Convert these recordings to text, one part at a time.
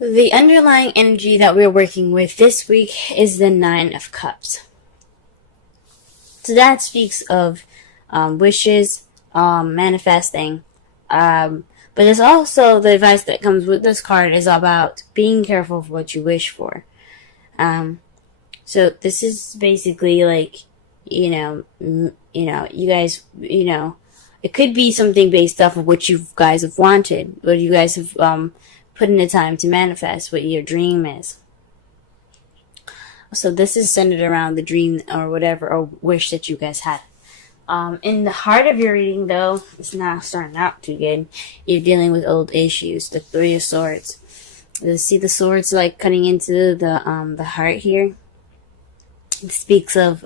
The underlying energy that we're working with this week is the Nine of Cups. So that speaks of wishes, manifesting. But it's also the advice that comes with this card is about being careful of what you wish for. So this is basically like, you guys, it could be something based off of what you guys have wanted, what you guys have put in the time to manifest, what your dream is. So this is centered around the dream or whatever, or wish that you guys had. In the heart of your reading, though, it's not starting out too good. You're dealing with old issues, the Three of Swords. You see the swords like cutting into the heart here. It speaks of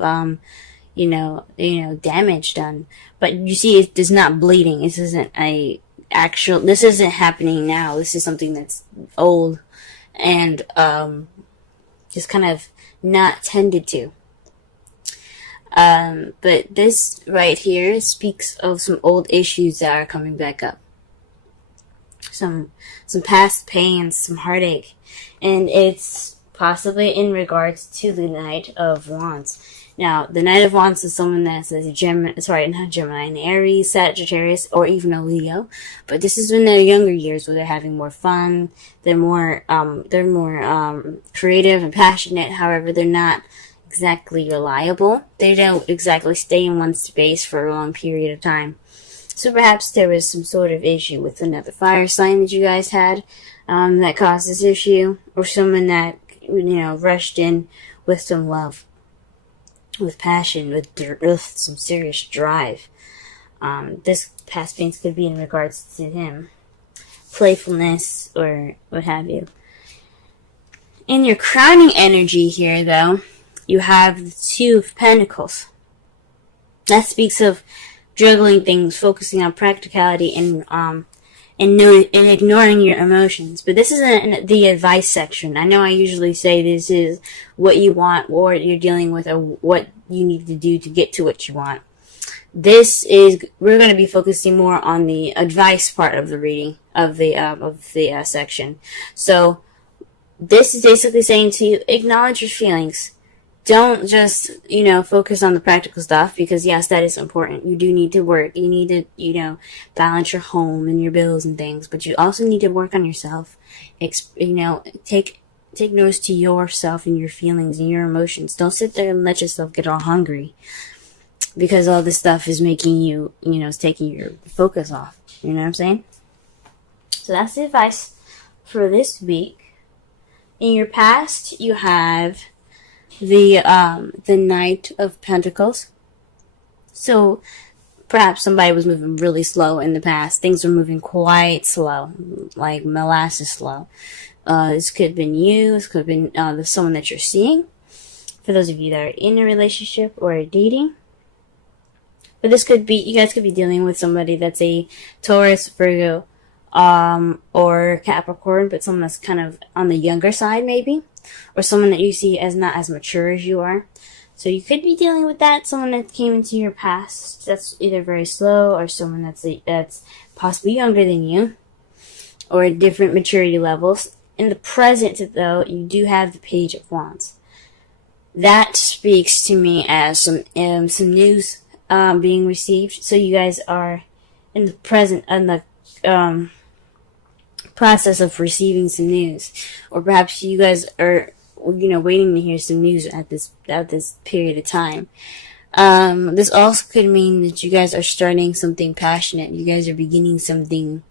damage done, but you see it is not bleeding. This isn't this isn't happening now. This is something that's old and just kind of not tended to. But this right here speaks of some old issues that are coming back up. Some past pains, some heartache. And it's possibly in regards to the Knight of Wands. Now, the Knight of Wands is someone that's an Aries, Sagittarius, or even a Leo. But this is in their younger years where they're having more fun. They're more creative and passionate. However, they're not exactly reliable. They don't exactly stay in one space for a long period of time. So perhaps there was some sort of issue with another fire sign that you guys had that caused this issue, or someone that rushed in with some love, with passion, with some serious drive. This past pains could be in regards to him, playfulness or what have you. In your crowning energy here, though, you have the Two of Pentacles. That speaks of juggling things, focusing on practicality, and ignoring your emotions. But this isn't the advice section. I know I usually say this is what you want, or what you're dealing with, or what you need to do to get to what you want. We're going to be focusing more on the advice part of the reading of the section. So this is basically saying to you, acknowledge your feelings. Don't just, focus on the practical stuff, because yes, that is important. You do need to work. You need to, balance your home and your bills and things, but you also need to work on yourself. Take notice to yourself and your feelings and your emotions. Don't sit there and let yourself get all hungry, because all this stuff is making you, it's taking your focus off. You know what I'm saying? So that's the advice for this week. In your past, you have the Knight of Pentacles. So perhaps somebody was moving really slow in the past. Things were moving quite slow, like molasses slow. This could have been you. This could have been someone that you're seeing. For those of you that are in a relationship or dating. But this could be, you guys could be dealing with somebody that's a Taurus, Virgo, or Capricorn, but someone that's kind of on the younger side maybe. Or someone that you see as not as mature as you are. So you could be dealing with that. Someone that came into your past that's either very slow, or someone that's possibly younger than you, or different maturity levels. In the present, though, you do have the Page of Wands. That speaks to me as some news being received. So you guys are in the present, in the process of receiving some news, or perhaps you guys are waiting to hear some news at this period of time. This also could mean that you guys are starting something passionate. You guys are beginning something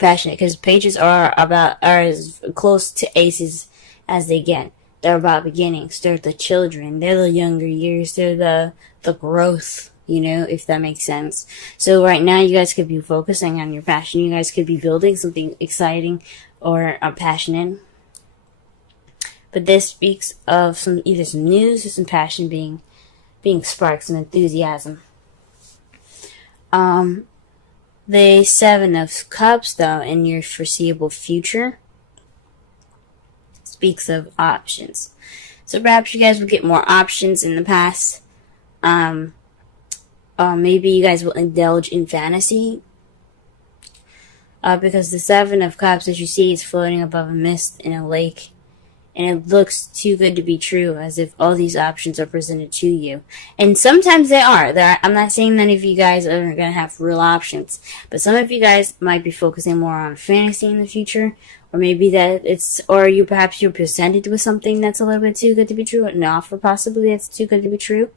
passionate, because pages are as close to aces as they get. They're about beginnings. They're the children. They're the younger years. They're the growth. If that makes sense. So right now, you guys could be focusing on your passion. You guys could be building something exciting or passionate. But this speaks of either some news or some passion being sparked, some enthusiasm. The Seven of Cups, though, in your foreseeable future, speaks of options. So perhaps you guys will get more options in the past. Maybe you guys will indulge in fantasy. because the Seven of Cups, as you see, is floating above a mist in a lake. And it looks too good to be true, as if all these options are presented to you. And sometimes they are. I'm not saying none of you guys are going to have real options. But some of you guys might be focusing more on fantasy in the future. Or maybe perhaps you're presented with something that's a little bit too good to be true. An offer possibly that's too good to be true.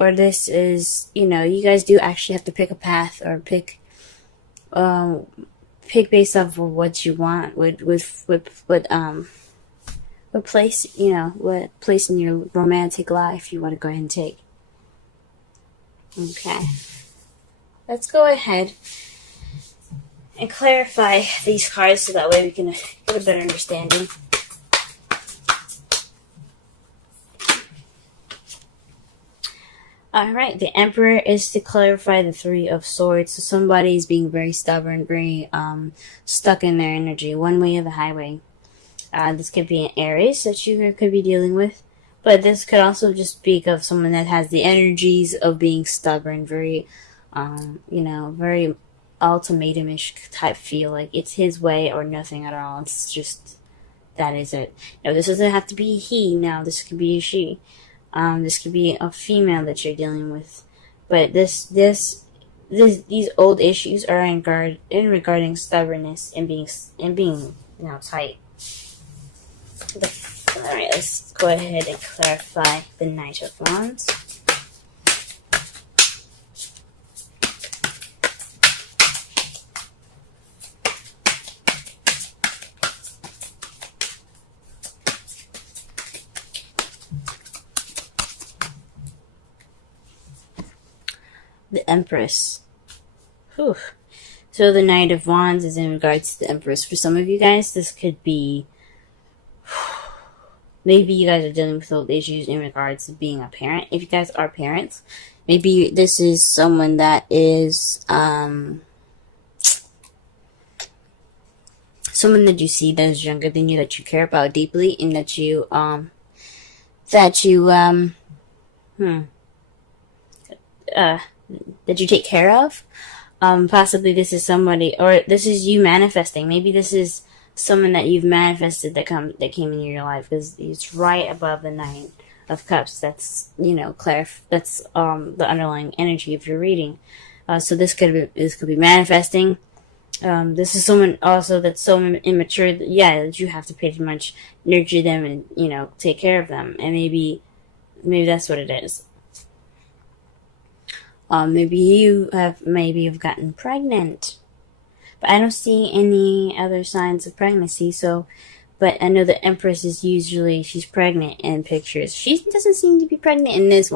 Or this is, you guys do actually have to pick a path, or pick based off of what you want, what place, what place in your romantic life you want to go ahead and take. Okay. Let's go ahead and clarify these cards so that way we can get a better understanding. Alright, the Emperor is to clarify the Three of Swords. So somebody is being very stubborn, very stuck in their energy, one way or the highway. This could be an Aries that you could be dealing with. But this could also just speak of someone that has the energies of being stubborn, very, very ultimatum-ish type feel. Like it's his way or nothing at all. It's just, that is it. No, this doesn't have to be a he now. This could be a she. This could be a female that you're dealing with, but these old issues are regarding stubbornness and being tight. All right, let's go ahead and clarify the Knight of Wands. The Empress. Whew. So the Knight of Wands is in regards to the Empress. For some of you guys, this could be, maybe you guys are dealing with old issues in regards to being a parent. If you guys are parents, maybe this is someone that is someone that you see that is younger than you, that you care about deeply, and that you take care of. Possibly this is somebody, or this is you manifesting. Maybe this is someone that you've manifested that came into your life, because it's right above the Nine of Cups. That's that's the underlying energy of your reading. So this could be manifesting. This is someone also that's so immature that you have to pretty much nurture them and take care of them, and maybe that's what it is. Maybe you've gotten pregnant, but I don't see any other signs of pregnancy. But I know the Empress is usually, she's pregnant in pictures. She doesn't seem to be pregnant in this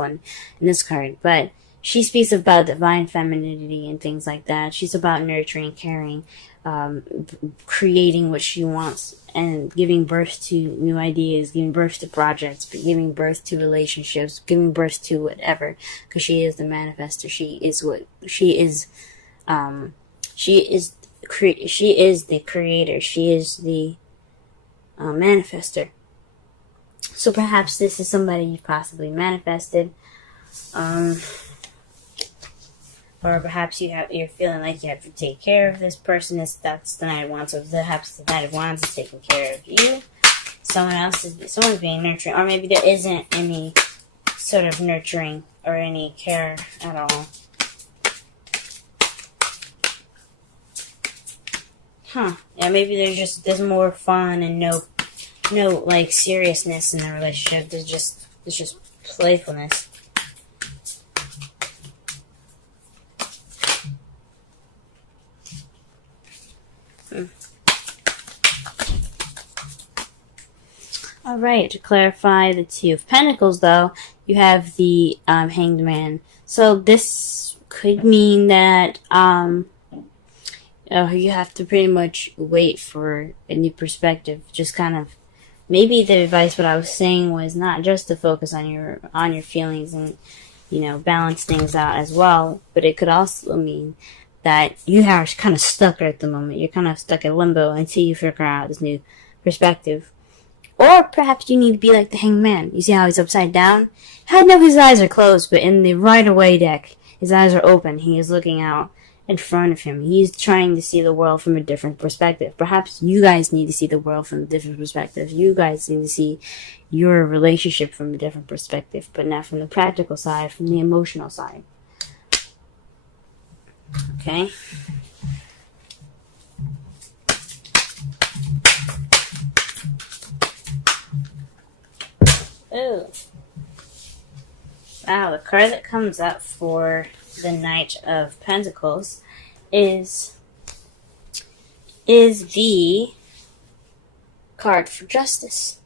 card, but she speaks about divine femininity and things like that. She's about nurturing, caring, creating what she wants, and giving birth to new ideas, giving birth to projects, giving birth to relationships, giving birth to whatever, because she is the manifester. She is the creator. She is the manifester. So perhaps this is somebody you've possibly manifested, or perhaps you're feeling like you have to take care of this person. That's the Knight of Wands. So perhaps the Knight of Wands is taking care of you. Someone's being nurturing, or maybe there isn't any sort of nurturing or any care at all. Yeah, maybe there's more fun and no like seriousness in the relationship. There's just playfulness. Alright, to clarify the Two of Pentacles, though, you have the Hanged Man. So this could mean that you have to pretty much wait for a new perspective. Just kind of, maybe the advice what I was saying was not just to focus on your feelings and balance things out as well, but it could also mean that you are kind of stuck at the moment. You're kind of stuck in limbo until you figure out this new perspective. Or perhaps you need to be like the Hangman. You see how he's upside down? No, his eyes are closed, but in the Rider-Waite deck, his eyes are open. He is looking out in front of him. He's trying to see the world from a different perspective. Perhaps you guys need to see the world from a different perspective. You guys need to see your relationship from a different perspective, but not from the practical side, from the emotional side. Okay? Ooh. Wow, the card that comes up for the Knight of Pentacles is the card for justice.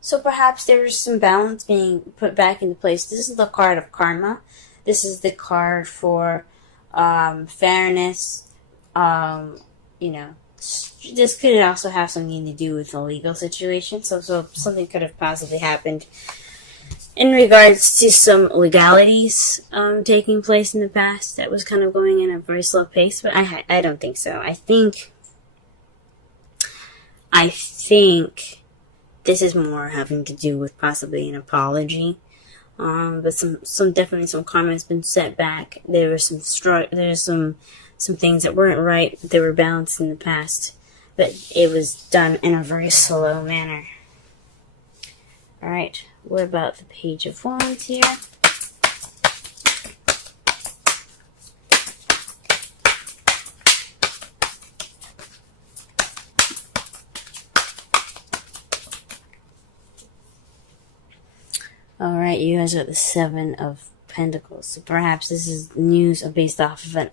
So perhaps there's some balance being put back into place. This is the card of karma. This is the card for fairness. This could also have something to do with the legal situation. So something could have possibly happened in regards to some legalities taking place in the past that was kind of going in a very slow pace. But I don't think so. I think this is more having to do with possibly an apology. But definitely some karma has been set back. There were some things that weren't right. They were balanced in the past, but it was done in a very slow manner. All right. What about the Page of Wands here? Alright, you guys are at the Seven of Pentacles. So perhaps this is news based off of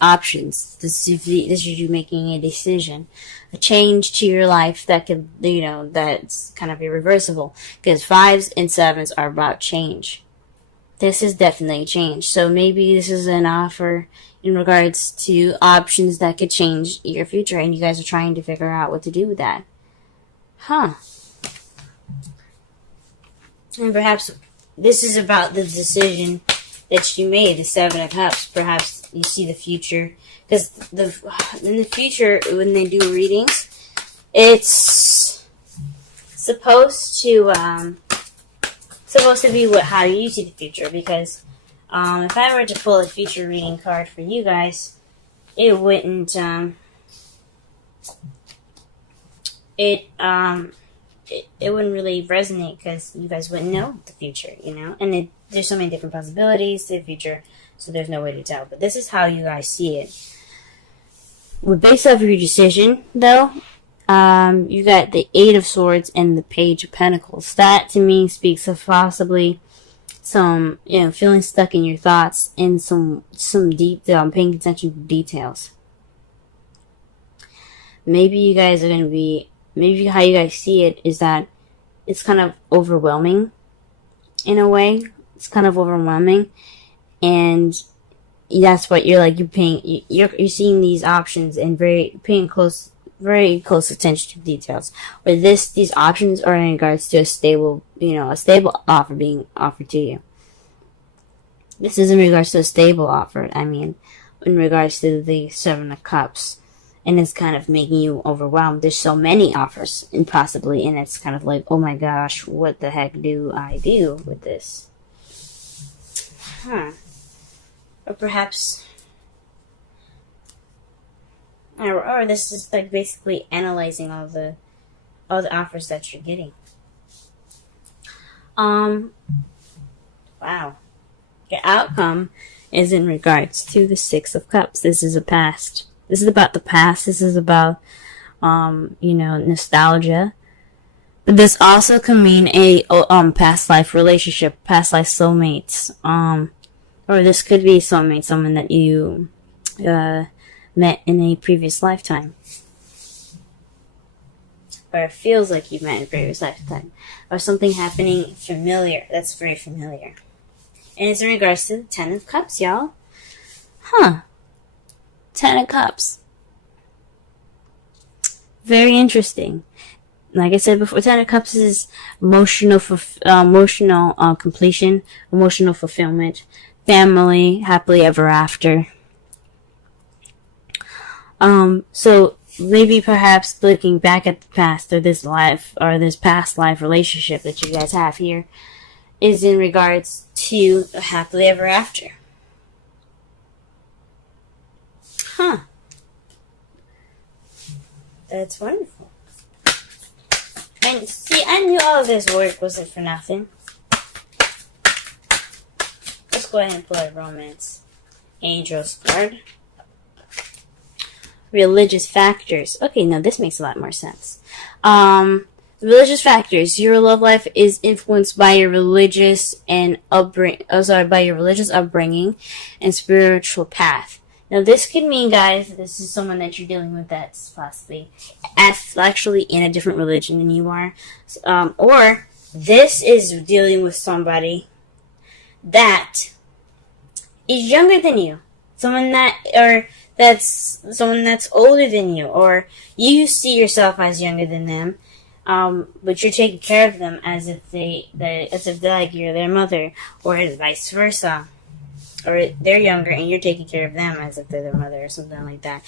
options. This is you making a decision, a change to your life that could, that's kind of irreversible. Because 5s and 7s are about change. This is definitely change. So maybe this is an offer in regards to options that could change your future, and you guys are trying to figure out what to do with that. Huh. And perhaps this is about the decision that you made, the Seven of Cups. Perhaps you see the future. Because in the future, when they do readings, it's supposed to be how you see the future. Because if I were to pull a future reading card for you guys, it wouldn't it wouldn't really resonate because you guys wouldn't know the future, And there's so many different possibilities to the future, so there's no way to tell. But this is how you guys see it. Based off of your decision, though, you got the Eight of Swords and the Page of Pentacles. That, to me, speaks of possibly some, feeling stuck in your thoughts and some deep, paying attention to details. Maybe you guys are going to be... Maybe how you guys see it is that it's kind of overwhelming in a way. It's kind of overwhelming. And that's what you're like, you're seeing these options and very close attention to details. Or these options are in regards to a stable offer being offered to you. This is in regards to a stable offer. In regards to the Seven of Cups. And it's kind of making you overwhelmed. There's so many offers, and it's kind of like, oh my gosh, what the heck do I do with this? Or perhaps, or this is like basically analyzing all the offers that you're getting. Wow. Your outcome is in regards to the Six of Cups. This is a past. This is about the past. This is about, nostalgia. But this also can mean a past life relationship, past life soulmates. Or this could be soulmate, someone that you met in a previous lifetime. Or it feels like you met in a previous lifetime. Or something happening familiar. That's very familiar. And it's in regards to the Ten of Cups, y'all. Ten of Cups. Very interesting. Like I said before, Ten of Cups is emotional completion, emotional fulfillment, family, happily ever after. So maybe perhaps looking back at the past, or this life, or this past life relationship that you guys have here, is in regards to a happily ever after. Huh. That's wonderful. And see, I knew all of this work wasn't for nothing. Let's go ahead and pull a romance angels card. Religious factors. Okay, now this makes a lot more sense. Religious factors. Your love life is influenced by your religious and by your religious upbringing and spiritual path. Now, this could mean, guys, this is someone that you're dealing with that's possibly actually in a different religion than you are, or this is dealing with somebody that is younger than you, that's someone that's older than you, or you see yourself as younger than them, but you're taking care of them as if they're like you're their mother, or vice versa, or they're younger and you're taking care of them as if they're their mother, or something like that.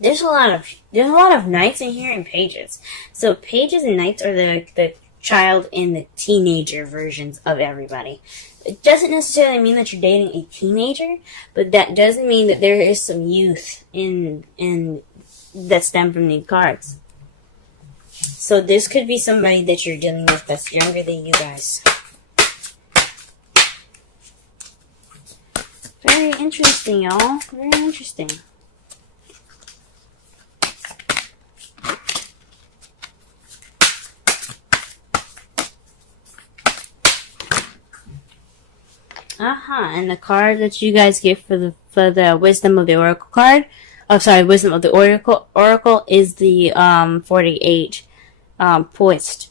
There's a lot of knights in here and pages. So pages and knights are the child and the teenager versions of everybody. It doesn't necessarily mean that you're dating a teenager, but that doesn't mean that there is some youth in that stem from these cards. So this could be somebody that you're dealing with that's younger than you guys. Very interesting, y'all. Very interesting. And the card that you guys get for the Wisdom of the Oracle card, Wisdom of the Oracle is the 48 poised.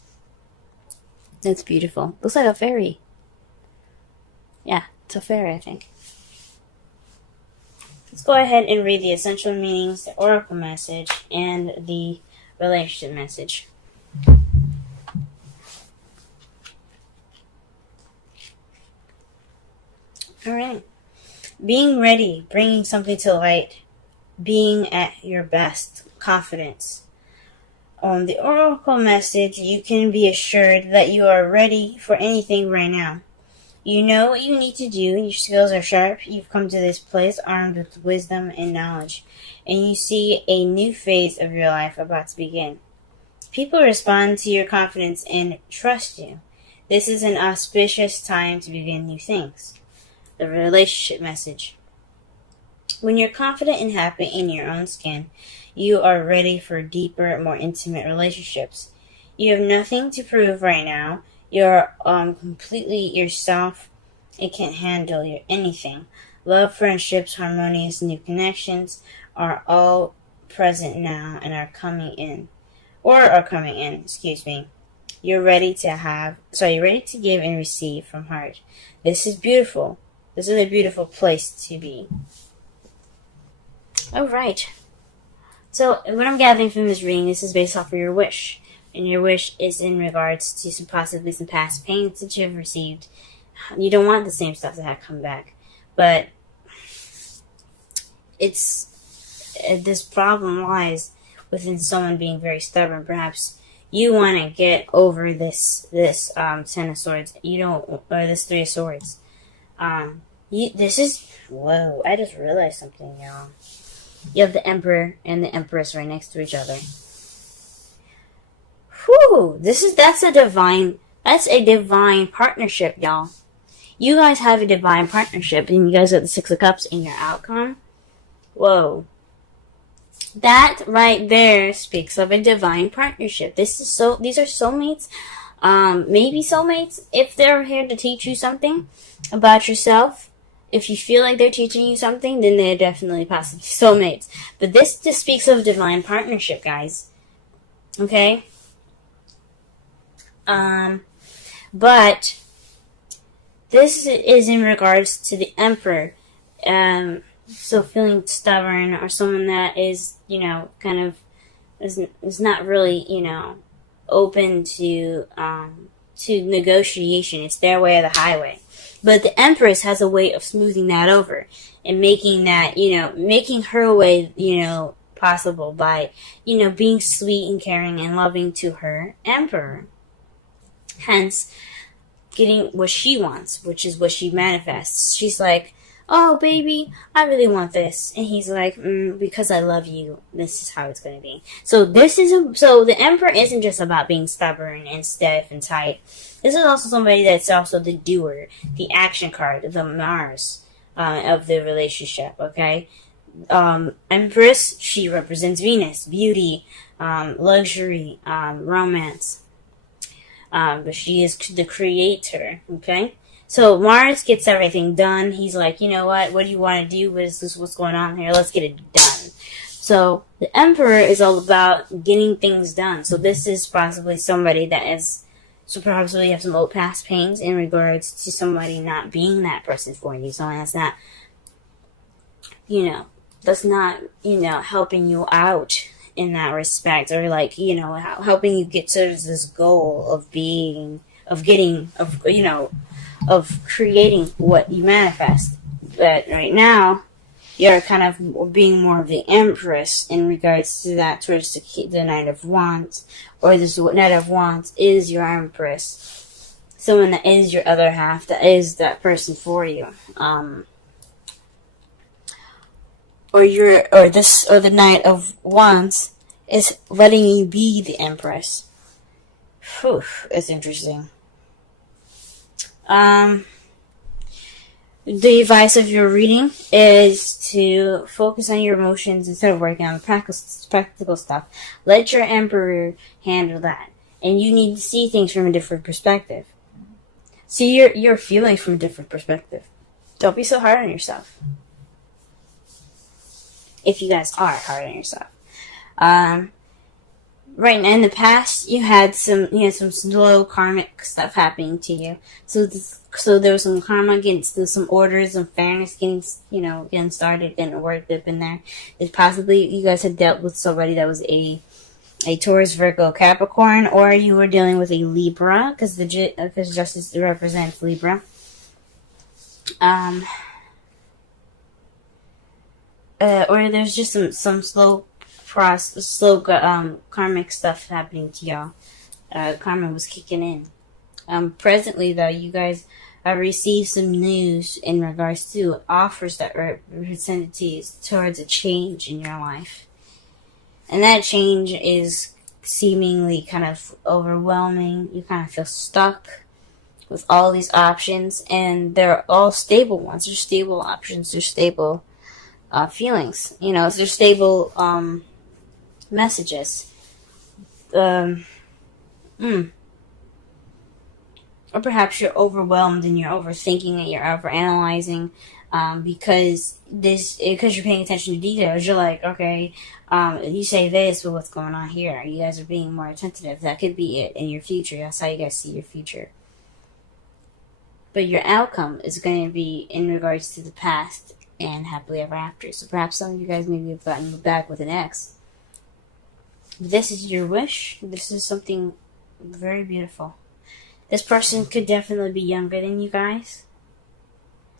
That's beautiful. Looks like a fairy. Yeah, it's a fairy, I think. Let's go ahead and read the essential meanings, the Oracle message, and the relationship message. Alright. Being ready, bringing something to light, being at your best, confidence. On the Oracle message, you can be assured that you are ready for anything right now. You know what you need to do, your skills are sharp, you've come to this place armed with wisdom and knowledge, and you see a new phase of your life about to begin. People respond to your confidence and trust you. This is an auspicious time to begin new things. The relationship message. When you're confident and happy in your own skin, you are ready for deeper, more intimate relationships. You have nothing to prove right now. You're completely yourself and can handle anything. Love, friendships, harmonious new connections are all present now and are coming in. You're ready to give and receive from heart. This is beautiful. This is a beautiful place to be. Alright. So, what I'm gathering from this reading, this is based off of your wish. And your wish is in regards to possibly some past pains that you've received. You don't want the same stuff to have come back. But this problem lies within someone being very stubborn. Perhaps you want to get over this Ten of Swords. Or this Three of Swords. Whoa, I just realized something, y'all. You have the Emperor and the Empress right next to each other. Whew, that's a divine partnership, y'all. You guys have a divine partnership, and you guys got the Six of Cups in your outcome. Whoa. That right there speaks of a divine partnership. These are soulmates. Maybe soulmates if they're here to teach you something about yourself. If you feel like they're teaching you something, then they're definitely possibly soulmates. But this just speaks of divine partnership, guys. Okay? But this is in regards to the Emperor. So feeling stubborn, or someone that is, kind of is not really, open to negotiation. It's their way or the highway. But the Empress has a way of smoothing that over and making that, making her way, possible by, you know, being sweet and caring and loving to her emperor. Hence, getting what she wants, which is what she manifests. She's like, oh, baby, I really want this. And he's like, because I love you, this is how it's going to be. So so the emperor isn't just about being stubborn and stiff and tight. This is also somebody that's also the doer, the action card, the Mars of the relationship, okay? Empress, she represents Venus, beauty, luxury, romance. But she is the creator, okay? So Mars gets everything done. He's like, you know what do you want to do? What's going on here? Let's get it done. So the Emperor is all about getting things done. So this is possibly somebody that is, so perhaps you have some old past pains in regards to somebody not being that person for you. Someone that's not, helping you out in that respect, or like, helping you get to this goal of creating what you manifest. But right now, you're kind of being more of the Empress in regards to that, towards the Knight of Wands, or this Knight of Wands is your Empress. Someone that is your other half, that is that person for you. Or the Knight of Wands is letting you be the Empress. Whew, it's interesting. The advice of your reading is to focus on your emotions instead of working on the practical stuff. Let your Emperor handle that. And you need to see things from a different perspective. See your feelings from a different perspective. Don't be so hard on yourself. If you guys are hard on yourself. Right now, in the past, you had some slow karmic stuff happening to you. So there was some karma against some orders and fairness getting started, getting worked up in there. It's possibly you guys had dealt with somebody that was a Taurus, Virgo, Capricorn, or you were dealing with a Libra, because justice represents Libra. Or there's just some slow karmic stuff happening to y'all. Karma was kicking in. Presently, though, you guys received some news in regards to offers that represented to you towards a change in your life. And that change is seemingly kind of overwhelming. You kind of feel stuck with all these options, and they're all stable ones. They're stable options. They're stable feelings. They're stable messages. Or perhaps you're overwhelmed and you're overthinking and you're overanalyzing because you're paying attention to details. You're like, okay, you say this, but what's going on here? You guys are being more attentive. That could be it in your future. That's how you guys see your future. But your outcome is going to be in regards to the past and happily ever after. So perhaps some of you guys maybe have gotten back with an ex. This is your wish. This is something very beautiful. This person could definitely be younger than you guys.